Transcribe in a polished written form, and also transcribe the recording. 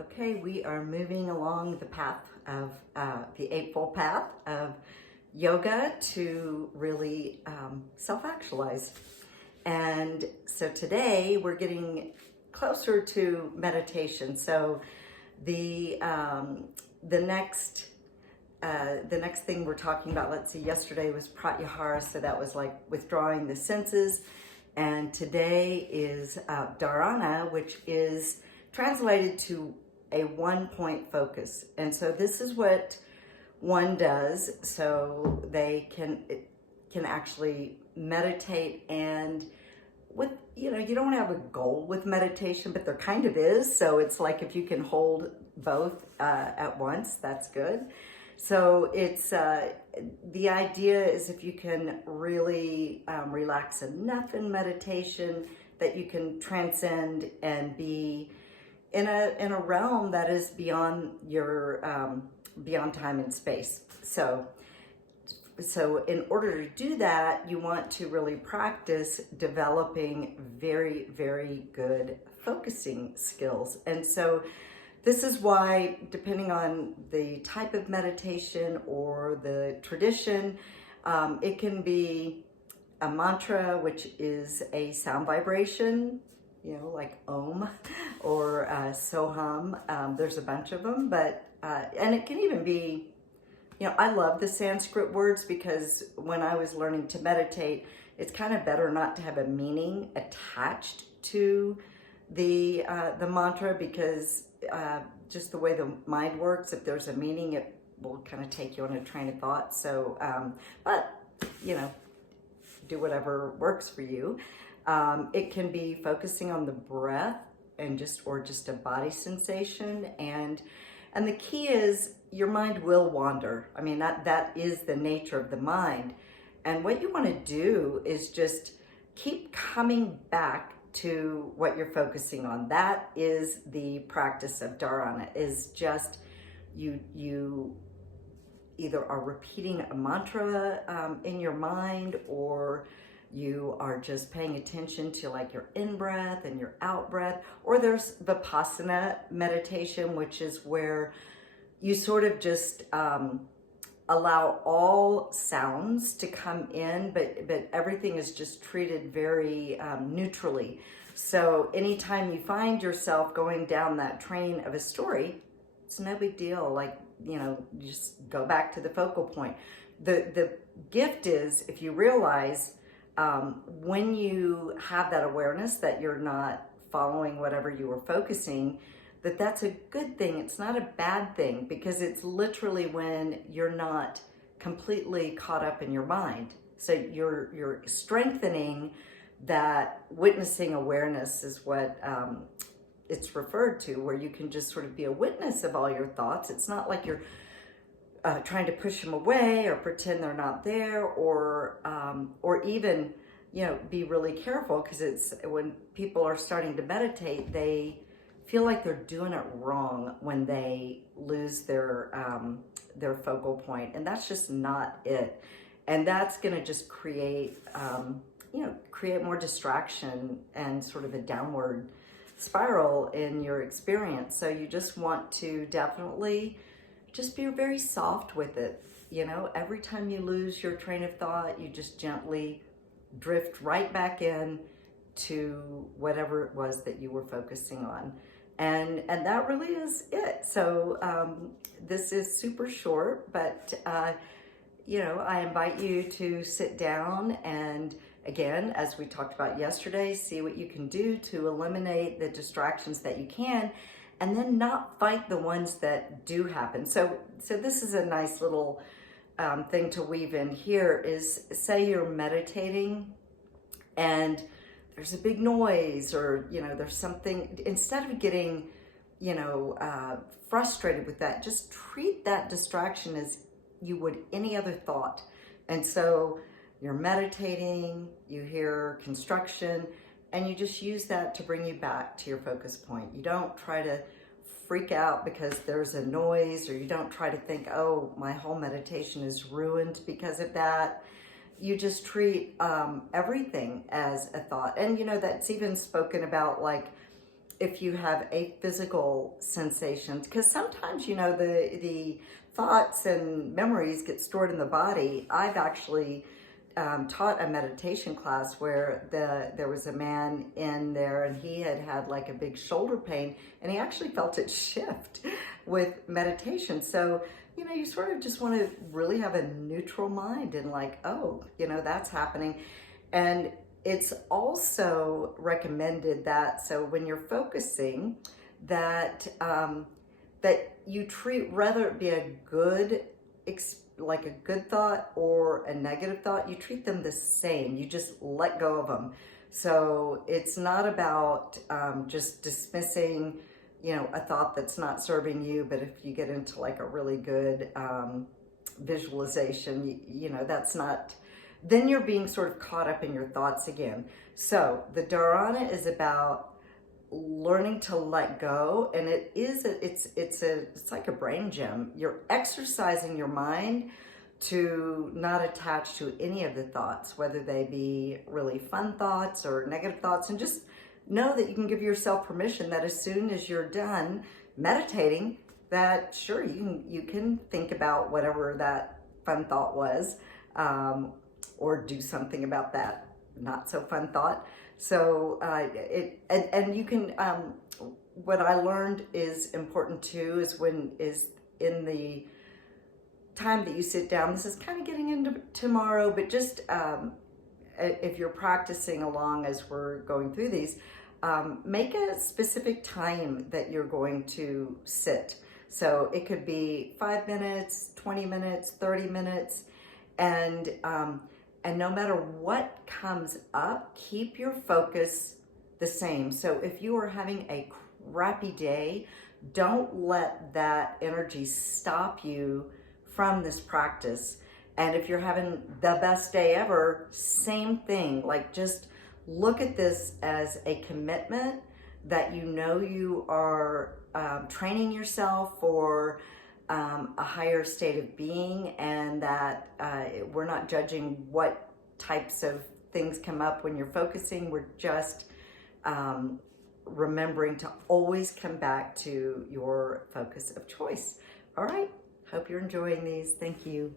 Okay, we are moving along the path of the Eightfold Path of yoga to really self-actualize. And so today we're getting closer to meditation. So the um, the next the next thing we're talking about, let's see, yesterday was pratyahara, so that was like withdrawing the senses. And today is Dharana, which is translated to a one-point focus. And so this is what one does, so they can actually meditate. And with, you don't have a goal with meditation, but there kind of is. So it's like if you can hold both at once, that's good. So it's the idea is if you can really relax enough in meditation that you can transcend and be in a realm that is beyond your beyond time and space. So in order to do that, you want to really practice developing very, very good focusing skills. And so this is why, depending on the type of meditation or the tradition, it can be a mantra, which is a sound vibration, like Om or Soham. There's a bunch of them, but and it can even be, I love the Sanskrit words because when I was learning to meditate, it's kind of better not to have a meaning attached to the mantra, because just the way the mind works, if there's a meaning, it will kind of take you on a train of thought. So, but do whatever works for you. It can be focusing on the breath and just a body sensation, and the key is your mind will wander. I mean, that is the nature of the mind, and what you want to do is just keep coming back to what you're focusing on. That is the practice of Dharana, is just you either are repeating a mantra in your mind, or you are just paying attention to like your in-breath and your out-breath. Or there's Vipassana meditation, which is where you sort of just allow all sounds to come in, but everything is just treated very neutrally. So anytime you find yourself going down that train of a story, it's no big deal. Like, just go back to the focal point. The gift is, if you realize when you have that awareness that you're not following whatever you were focusing, that's a good thing. It's not a bad thing, because it's literally when you're not completely caught up in your mind. So you're strengthening that witnessing awareness is what it's referred to, where you can just sort of be a witness of all your thoughts. It's not like you're trying to push them away or pretend they're not there, or even be really careful, because it's when people are starting to meditate, they feel like they're doing it wrong when they lose their focal point, and that's just not it. And that's going to just create more distraction and sort of a downward spiral in your experience. So you just want to definitely just be very soft with it. Every time you lose your train of thought, you just gently drift right back in to whatever it was that you were focusing on. And that really is it. So this is super short, but I invite you to sit down and, again, as we talked about yesterday, see what you can do to eliminate the distractions that you can, and then not fight the ones that do happen. So this is a nice little thing to weave in here is, say you're meditating and there's a big noise, or there's something. Instead of getting frustrated with that, just treat that distraction as you would any other thought. And so you're meditating, you hear construction, and you just use that to bring you back to your focus point. You don't try to freak out because there's a noise, or you don't try to think, oh, my whole meditation is ruined because of that. You just treat everything as a thought. And that's even spoken about, like if you have a physical sensation, because sometimes, you know, the thoughts and memories get stored in the body. I've actually taught a meditation class where there was a man in there, and he had like a big shoulder pain, and he actually felt it shift with meditation. So, you know, you sort of just want to really have a neutral mind and like, oh, you know, that's happening. And it's also recommended that, so when you're focusing, that that you treat, whether it be a good like a good thought or a negative thought, you treat them the same. You just let go of them. So it's not about just dismissing, you know, a thought that's not serving you. But if you get into like a really good visualization, you know, that's not, then you're being sort of caught up in your thoughts again. So the Dharana is about learning to let go, and it's like a brain gym. You're exercising your mind to not attach to any of the thoughts, whether they be really fun thoughts or negative thoughts, and just know that you can give yourself permission that as soon as you're done meditating, that sure, you can think about whatever that fun thought was, or do something about that not so fun thought. So and you can, what I learned is important too is in the time that you sit down. This is kind of getting into tomorrow, but just if you're practicing along as we're going through these, make a specific time that you're going to sit. So it could be 5 minutes, 20 minutes, 30 minutes, and no matter what comes up, keep your focus the same. So if you are having a crappy day, don't let that energy stop you from this practice. And if you're having the best day ever, same thing. Like, just look at this as a commitment that you know you are training yourself for a higher state of being, and that we're not judging what types of things come up when you're focusing. We're just remembering to always come back to your focus of choice. All right, hope you're enjoying these. Thank you.